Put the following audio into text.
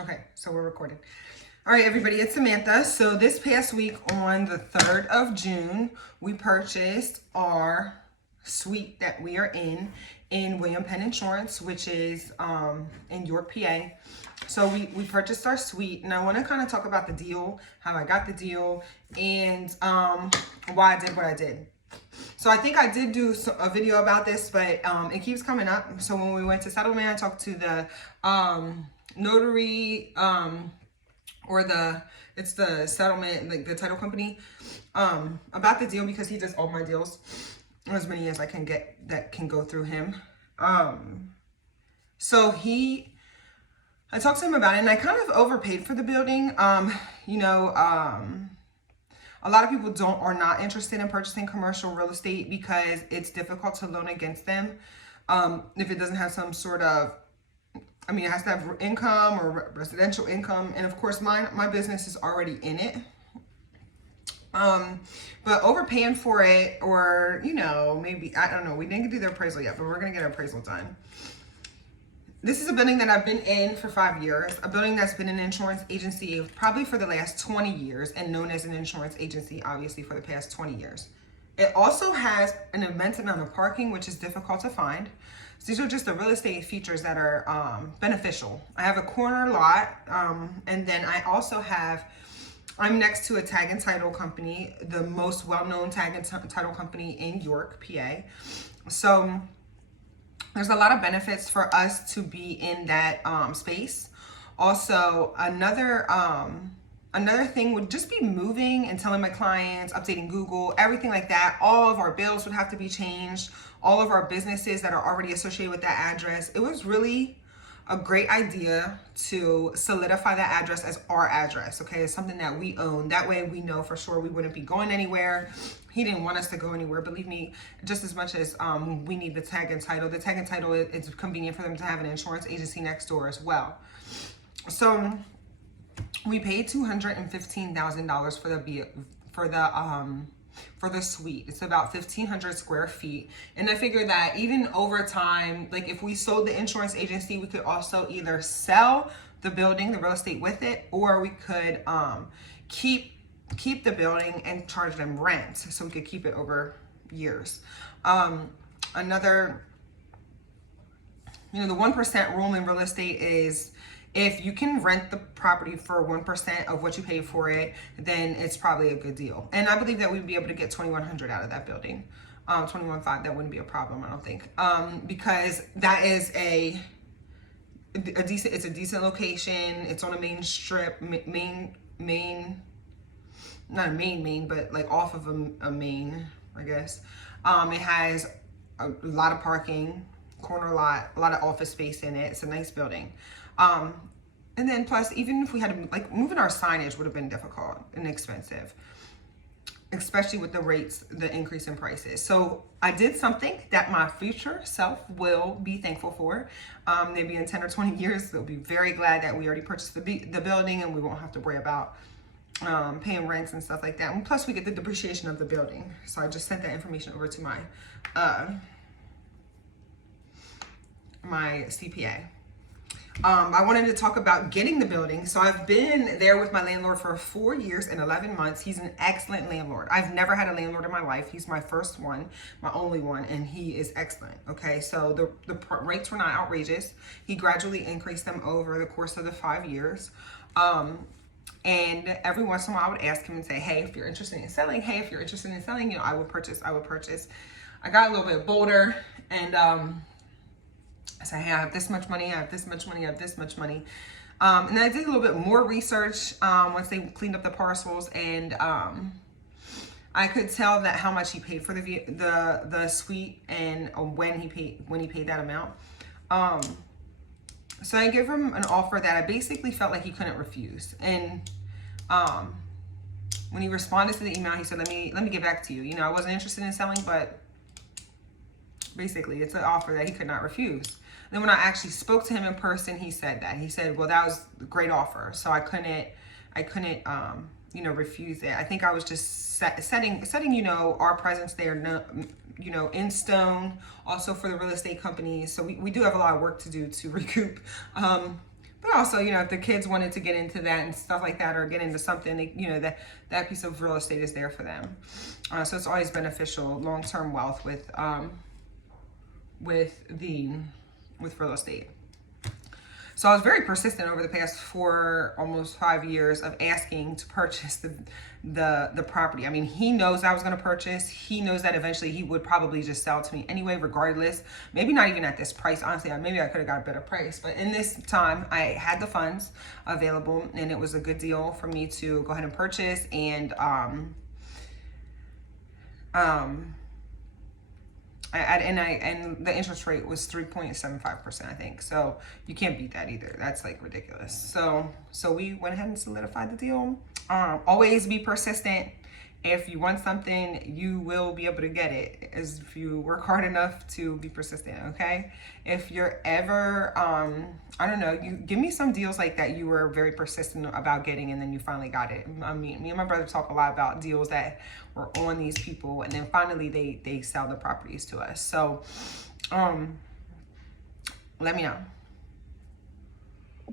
Okay, so we're recording. All right, everybody, it's Samantha. So this past week on the 3rd of June, we purchased our suite that we are in William Penn Insurance, which is in York, PA. So we purchased our suite, and I want to kind of talk about the deal, how I got the deal, and why I did what I did. So I think I did do a video about this, but it keeps coming up. So when we went to settlement, I talked to the notary, it's the settlement, like the title company, about the deal, because he does all my deals, as many as I can get that can go through him. So I talked to him about it, and I kind of overpaid for the building. A lot of people are not interested in purchasing commercial real estate because it's difficult to loan against them. If it doesn't have some sort of, it has to have income or residential income. And of course, my business is already in it. But overpaying for it, or, maybe, I don't know. We didn't do the appraisal yet, but we're going to get an appraisal done. This is a building that I've been in for 5 years, a building that's been an insurance agency probably for the last 20 years, and known as an insurance agency, obviously, for the past 20 years. It also has an immense amount of parking, which is difficult to find. So these are just the real estate features that are beneficial. I have a corner lot, and then I'm next to a tag and title company, the most well-known tag and title company in York, PA. So there's a lot of benefits for us to be in that space. Also, another thing would just be moving and telling my clients, updating Google, everything like that. All of our bills would have to be changed. All of our businesses that are already associated with that address. It was really a great idea to solidify that address as our address, okay? It's something that we own. That way we know for sure we wouldn't be going anywhere. He didn't want us to go anywhere, believe me, just as much as we need the tag and title. The tag and title, it's convenient for them to have an insurance agency next door as well. So we paid $215,000 for the suite. It's about 1,500 square feet. And I figure that even over time, like if we sold the insurance agency, we could also either sell the building, the real estate with it, or we could keep the building and charge them rent, so we could keep it over years. The 1% rule in real estate is, if you can rent the property for 1% of what you pay for it, then it's probably a good deal. And I believe that we'd be able to get $2,100 out of that building. $21,500, that wouldn't be a problem, I don't think. Because that is it's a decent location. It's on a main strip, not a main, but like off of a main, I guess. It has a lot of parking, corner lot, a lot of office space in it. It's a nice building. And then plus, even if we had to, like, moving our signage would have been difficult and expensive, especially with the rates, the increase in prices. So I did something that my future self will be thankful for. Maybe in 10 or 20 years, they'll be very glad that we already purchased the building, and we won't have to worry about paying rents and stuff like that. And plus we get the depreciation of the building. So I just sent that information over to my CPA. I wanted to talk about getting the building. So I've been there with my landlord for 4 years and 11 months. He's an excellent landlord. I've never had a landlord in my life. He's my first one, my only one, and he is excellent. Okay, so the rates were not outrageous. He gradually increased them over the course of the 5 years. And every once in a while I would ask him and say, hey, if you're interested in selling, I would purchase. I got a little bit bolder, and I said, hey, I have this much money, I have this much money. And then I did a little bit more research once they cleaned up the parcels, and I could tell that how much he paid for the suite, and when he paid that amount. So I gave him an offer that I basically felt like he couldn't refuse. And when he responded to the email, he said, let me get back to you. I wasn't interested in selling, but basically it's an offer that he could not refuse. And then when I actually spoke to him in person, he said that. He said, well, that was a great offer, so I couldn't refuse it. I think I was just setting our presence there, in stone, also for the real estate companies. So we do have a lot of work to do to recoup But also, you know, if the kids wanted to get into that and stuff like that, or get into something, they, you know, that piece of real estate is there for them. So it's always beneficial, long-term wealth with real estate. So I was very persistent over the past almost 5 years of asking to purchase the property. I mean, he knows I was going to purchase. He knows that eventually he would probably just sell to me anyway, regardless. Maybe not even at this price. Honestly, maybe I could have got a better price. But in this time, I had the funds available, and it was a good deal for me to go ahead and purchase. And and the interest rate was 3.75%, I think. So you can't beat that either. That's like ridiculous. So we went ahead and solidified the deal. Always be persistent. If you want something, you will be able to get it, as if you work hard enough to be persistent. Okay. If you're ever, I don't know, you give me some deals like that you were very persistent about getting, and then you finally got it. I mean, me and my brother talk a lot about deals that were on these people, and then finally they sell the properties to us. So, let me know.